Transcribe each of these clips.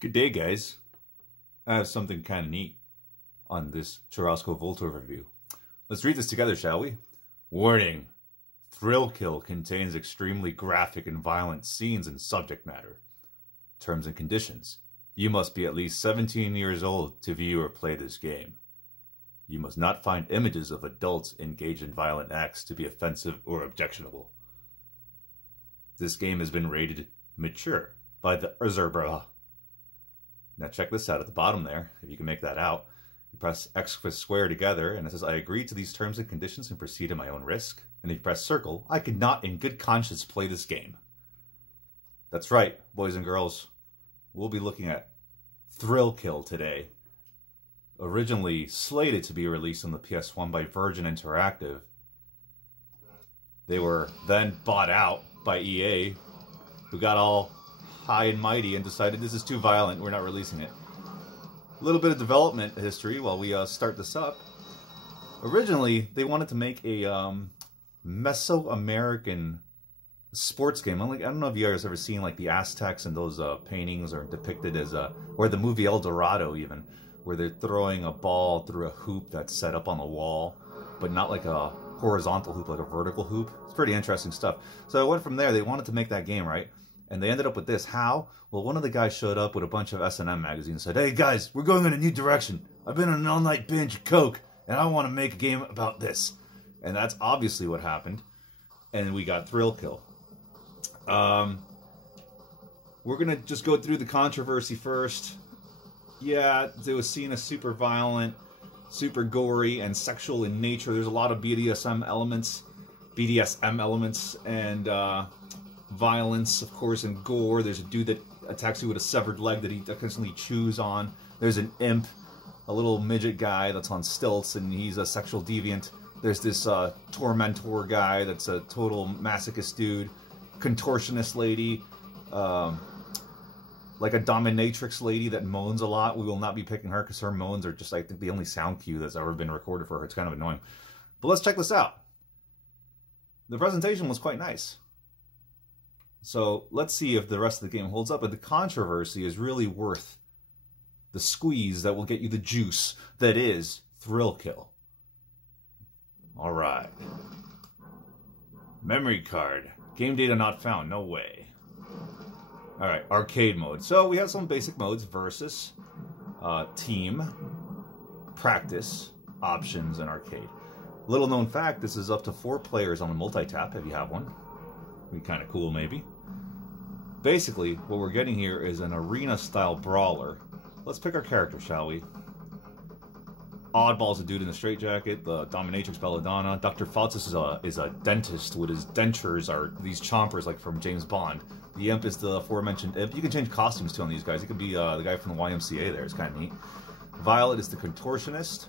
Good day, guys. I have something kind of neat on this Churrasco Volto review. Let's read this together, shall we? Warning. Thrill Kill contains extremely graphic and violent scenes and subject matter. Terms and conditions. You must be at least 17 years old to view or play this game. You must not find images of adults engaged in violent acts to be offensive or objectionable. This game has been rated mature by the Urzebra. Now check this out at the bottom there, if you can make that out. You press X with square together, and it says, I agree to these terms and conditions and proceed at my own risk. And if you press circle, I could not in good conscience play this game. That's right, boys and girls. We'll be looking at Thrill Kill today. Originally slated to be released on the PS1 by Virgin Interactive. They were then bought out by EA, who got all high and mighty and decided this is too violent, we're not releasing it. A little bit of development history while we start this up. Originally, they wanted to make a Mesoamerican sports game. I don't know if you guys have ever seen like the Aztecs and those paintings are depicted as or the movie El Dorado even, where they're throwing a ball through a hoop that's set up on the wall, but not like a horizontal hoop, like a vertical hoop. It's pretty interesting stuff. So I went from there. They wanted to make that game, right? And they ended up with this. How? Well, one of the guys showed up with a bunch of S&M magazines and said, hey guys, we're going in a new direction. I've been on an all-night binge of Coke, and I want to make a game about this. And that's obviously what happened. And we got Thrill Kill. We're going to just go through the controversy first. Yeah, it was seen as super violent, super gory, and sexual in nature. There's a lot of BDSM elements, and violence, of course, and gore. There's a dude that attacks you with a severed leg that he constantly chews on. There's an imp, a little midget guy that's on stilts, and he's a sexual deviant. There's this tormentor guy that's a total masochist dude. Contortionist lady, like a dominatrix lady that moans a lot. We will not be picking her because her moans are just, I think, the only sound cue that's ever been recorded for her. It's kind of annoying. But let's check this out. The presentation was quite nice. So let's see if the rest of the game holds up. But the controversy is really worth the squeeze that will get you the juice that is Thrill Kill. All right. Memory card. Game data not found. No way. All right, arcade mode. So we have some basic modes: versus, team, practice, options, and arcade. Little known fact: this is up to 4 players on the multi-tap if you have one. Be kind of cool, maybe. Basically, what we're getting here is an arena-style brawler. Let's pick our character, shall we? Oddball's a dude in a straitjacket. The dominatrix Belladonna. Dr. Faustus is a dentist with his dentures are these chompers like from James Bond. The imp is the aforementioned imp. You can change costumes too on these guys. It could be the guy from the YMCA there. It's kind of neat. Violet is the contortionist.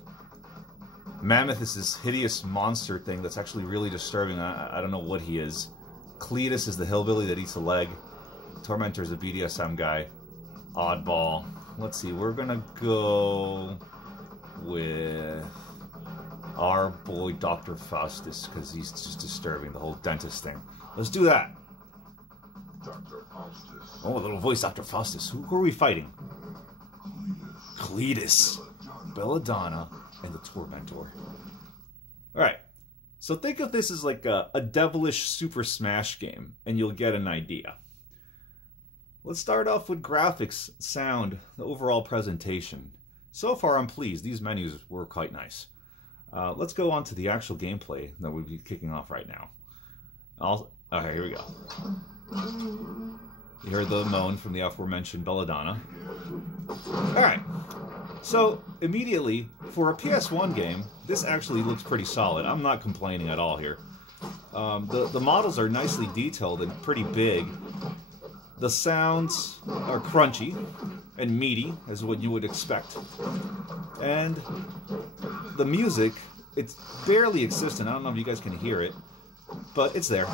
Mammoth is this hideous monster thing that's actually really disturbing. I don't know what he is. Cletus is the hillbilly that eats a leg. Tormentor is the BDSM guy. Oddball. Let's see. We're going to go with our boy Dr. Faustus because he's just disturbing, the whole dentist thing. Let's do that. Dr. Faustus. Oh, a little voice, Dr. Faustus. Who are we fighting? Cletus, Belladonna, and the Tormentor. Alright, so think of this as like a devilish Super Smash game, and you'll get an idea. Let's start off with graphics, sound, the overall presentation. So far, I'm pleased. These menus were quite nice. Let's go on to the actual gameplay that we'll be kicking off right now. Okay, here we go. You heard the moan from the aforementioned Belladonna. Alright, so immediately, for a PS1 game, this actually looks pretty solid. I'm not complaining at all here. The models are nicely detailed and pretty big. The sounds are crunchy and meaty, as what you would expect. And the music, it's barely existent. I don't know if you guys can hear it, but it's there.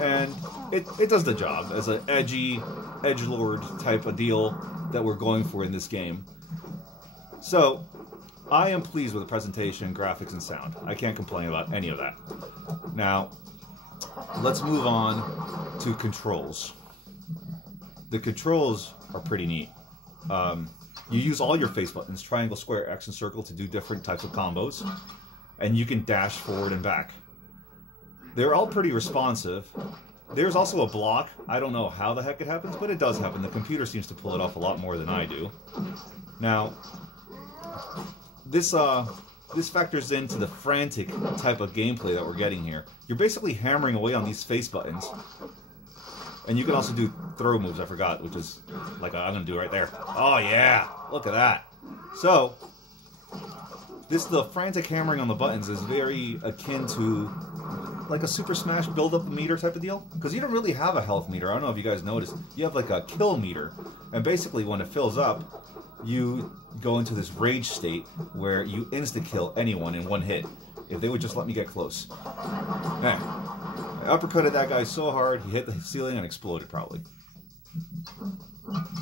And it does the job as an edgy, edgelord type of deal that we're going for in this game. So, I am pleased with the presentation, graphics, and sound. I can't complain about any of that. Now, let's move on to controls. The controls are pretty neat. You use all your face buttons, triangle, square, X, and circle, to do different types of combos. And you can dash forward and back. They're all pretty responsive. There's also a block. I don't know how the heck it happens, but it does happen. The computer seems to pull it off a lot more than I do. Now, this factors into the frantic type of gameplay that we're getting here. You're basically hammering away on these face buttons. And you can also do throw moves, I forgot, which is like I'm going to do right there. Oh yeah, look at that. So, the frantic hammering on the buttons is very akin to like a Super Smash build up the meter type of deal. Because you don't really have a health meter. I don't know if you guys noticed. You have like a kill meter. And basically when it fills up, you go into this rage state where you insta-kill anyone in one hit. If they would just let me get close. I uppercutted that guy so hard, he hit the ceiling and exploded probably.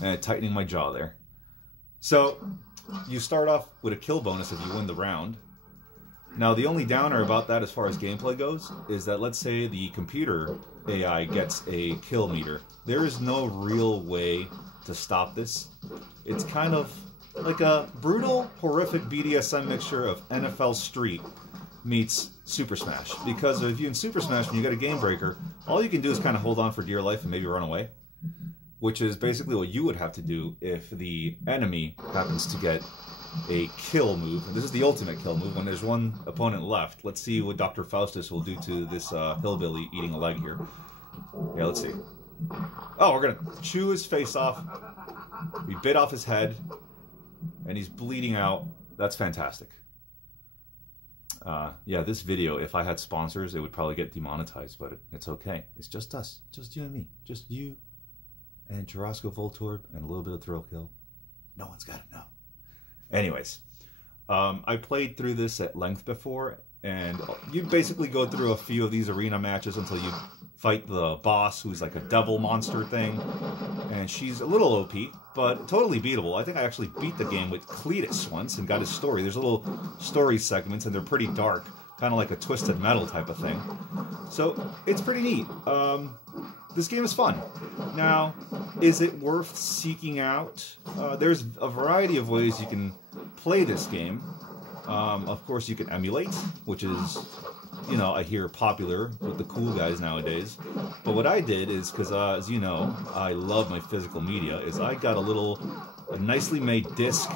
And tightening my jaw there. So, you start off with a kill bonus if you win the round. Now, the only downer about that as far as gameplay goes is that, let's say the computer AI gets a kill meter. There is no real way to stop this. It's kind of like a brutal, horrific BDSM mixture of NFL Street meets Super Smash. Because if you in Super Smash, when you get a game breaker, all you can do is kind of hold on for dear life and maybe run away. Which is basically what you would have to do if the enemy happens to get a kill move. And this is the ultimate kill move when there's one opponent left. Let's see what Dr. Faustus will do to this hillbilly eating a leg here. Yeah, let's see. Oh, we're going to chew his face off. We bit off his head. And he's bleeding out. That's fantastic. Yeah, this video, if I had sponsors, it would probably get demonetized, but it's okay. It's just us. Just you and me. Just you and Churrasco Voltorb and a little bit of Thrill Kill. No one's got to know. Anyways, I played through this at length before, and you basically go through a few of these arena matches until you fight the boss, who's like a devil monster thing, and she's a little OP, but totally beatable. I think I actually beat the game with Cletus once and got his story. There's little story segments, and they're pretty dark, kind of like a Twisted Metal type of thing. So, it's pretty neat. This game is fun. Now, is it worth seeking out? There's a variety of ways you can play this game. Of course, you can emulate, which is, you know, I hear popular with the cool guys nowadays. But what I did is, because as you know, I love my physical media, is I got a nicely made disc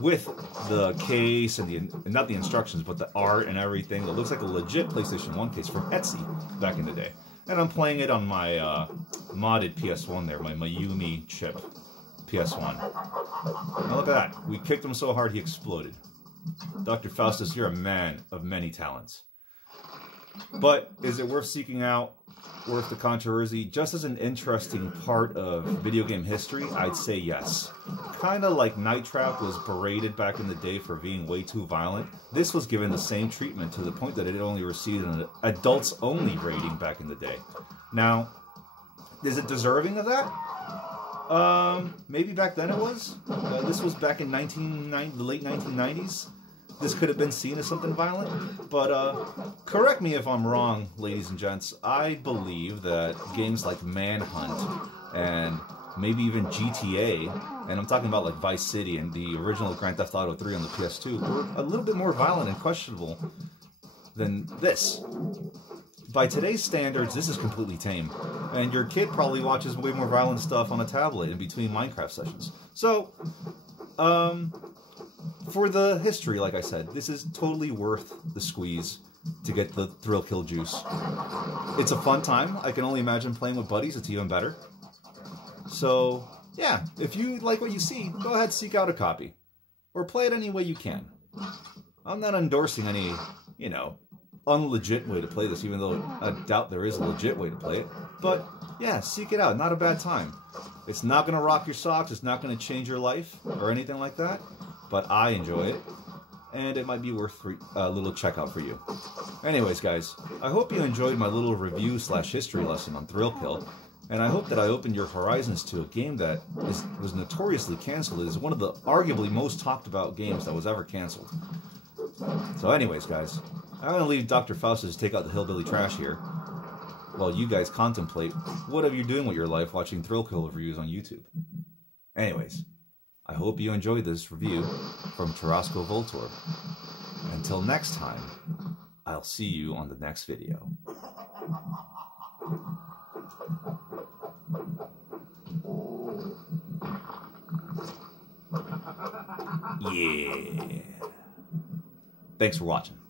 with the case and not the instructions, but the art and everything. That looks like a legit PlayStation 1 case from Etsy back in the day. And I'm playing it on my modded PS1 there, my Mayumi chip PS1. Now look at that. We kicked him so hard he exploded. Dr. Faustus, you're a man of many talents. But is it worth seeking out? Worth the controversy? Just as an interesting part of video game history, I'd say yes. Kind of like Night Trap was berated back in the day for being way too violent. This was given the same treatment to the point that it only received an adults-only rating back in the day. Now, is it deserving of that? Maybe back then it was. This was back in the late 1990s. This could have been seen as something violent, but correct me if I'm wrong, ladies and gents. I believe that games like Manhunt and maybe even GTA, and I'm talking about like Vice City and the original Grand Theft Auto 3 on the PS2, were a little bit more violent and questionable than this. By today's standards, this is completely tame, and your kid probably watches way more violent stuff on a tablet in between Minecraft sessions. So, for the history, like I said, this is totally worth the squeeze to get the thrill kill juice. It's a fun time. I can only imagine playing with buddies. It's even better. So, yeah, if you like what you see, go ahead, seek out a copy. Or play it any way you can. I'm not endorsing any, you know, unlegit way to play this, even though I doubt there is a legit way to play it. But, yeah, seek it out. Not a bad time. It's not going to rock your socks. It's not going to change your life or anything like that. But I enjoy it, and it might be worth a little checkout for you. Anyways, guys, I hope you enjoyed my little review/history lesson on Thrill Kill, and I hope that I opened your horizons to a game that was notoriously canceled. It is one of the arguably most talked about games that was ever canceled. So anyways, guys, I'm going to leave Dr. Faustus to take out the hillbilly trash here, while you guys contemplate whatever you're doing with your life watching Thrill Kill reviews on YouTube. Anyways, I hope you enjoyed this review from Tarasco Voltorb. Until next time, I'll see you on the next video. Yeah. Thanks for watching.